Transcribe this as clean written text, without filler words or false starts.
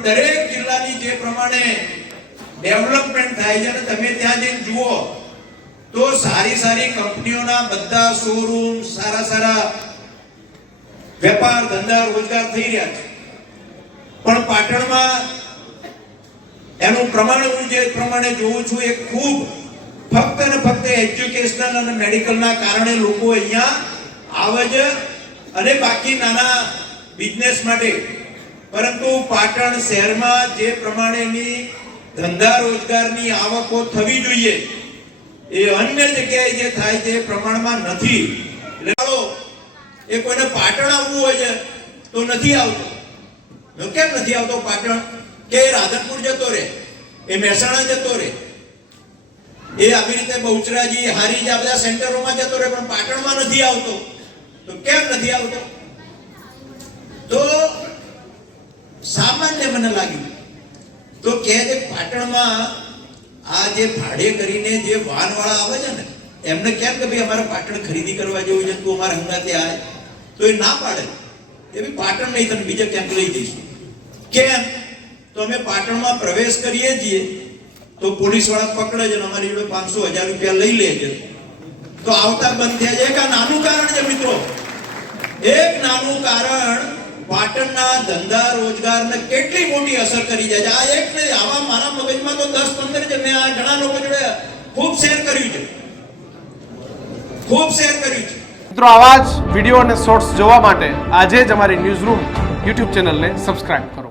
પણ દરેક જિલ્લાની જે પ્રમાણે ડેવલપમેન્ટ થાય છે અને તમે ત્યાં જઈને જુઓ તો સારી સારી કંપનીઓના બધા શોરૂમ સારા સારા વેપાર ધંધા રોજગાર થઈ રહ્યા છે, પણ પાટણમાં એનું પ્રમાણ હું જે પ્રમાણે જોઉં છું એ ખૂબ ફક્ત ને ફક્ત એજ્યુકેશનલ અને મેડિકલના કારણે લોકો અહીંયા આવે છે અને બાકી નાના બિઝનેસ માટે, પરંતુ પાટણ શહેરમાં જે પ્રમાણેની ધંધા રોજગારની આવકો થવી જોઈએ એ અન્ય જગ્યાએ જે થાય તે પ્રમાણમાં નથી. એટલે એ કોઈને પાટણ આવવું હોય છે તો નથી આવતો. કેમ નથી આવતો પાટણ? કે રાધનપુર જતો રહે, એ મહેસાણા જતો રહે, એ આવી રીતે બહુચરાજી હારીજ આ બધા સેન્ટરોમાં જતો રહે, પણ પાટણમાં નથી આવતો. તો કેમ નથી આવતો? તો સામાન્ય મને લાગ્યું તો કે પાટણમાં આ જે ભાડે કરીને જે વાહનવાળા આવે છે ને એમને કેમ કે ભાઈ અમારે પાટણ ખરીદી કરવા જેવું છે તું અમારા હંગાતે આવે, તો એ ના પાડે એ ભાઈ પાટણ નહીં તને બીજા ક્યાંક લઈ જઈશું. કેમ? તો અમે પાટણમાં પ્રવેશ કરીએ છીએ તો પોલીસ વાળા પકડે છે, અમારી જોડે 500-1000 રૂપિયા લઈ લે છે, તો આવતા બંધ થયા છે. એક આ નાનું કારણ છે મિત્રો, એક નાનું કારણ પાટણના ધંધા રોજગારને કેટલી મોટી અસર કરી જાય છે. આ એક ને આવા મારા મગજમાં તો 10-15 છે. મેં આ ઘણા લોકો જોડે ખૂબ શેર કર્યું છે, ખૂબ શેર કર્યું છે. મિત્રો આવા જ વિડીયો અને શોર્ટ્સ જોવા માટે આજે જ અમારી ન્યૂઝ રૂમ યુટ્યુબ ચેનલને સબસ્ક્રાઇબ કરો.